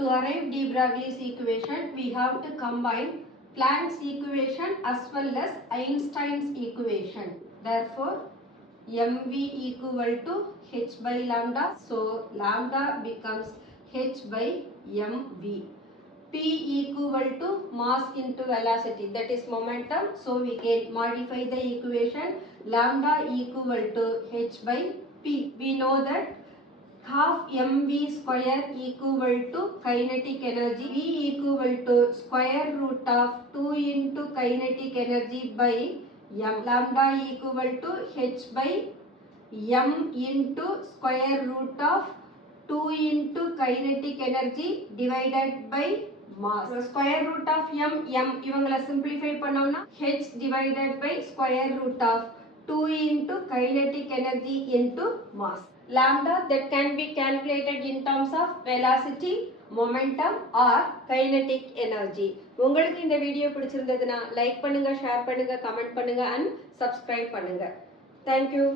To arrive de Broglie's equation, we have to combine Planck's equation as well as Einstein's equation. Therefore, mv equal to h by lambda. So, lambda becomes h by mv. P equal to mass into velocity, that is momentum. So, we can modify the equation lambda equal to h by p. We know that half mv square equal to kinetic energy. V equal to square root of 2 into kinetic energy by m. Lambda equal to h by m into square root of 2 into kinetic energy divided by mass. So, square root of m இவங்களை simplify பண்ணோம்னா h divided by square root of 2 into kinetic energy into mass. Lambda that can be calculated in terms of velocity, momentum or kinetic energy. உங்களுக்கு இந்த video பிடிச்சிருந்ததுன்னா like பண்ணுங்க, share பண்ணுங்க, comment பண்ணுங்க and subscribe பண்ணுங்க. Thank you.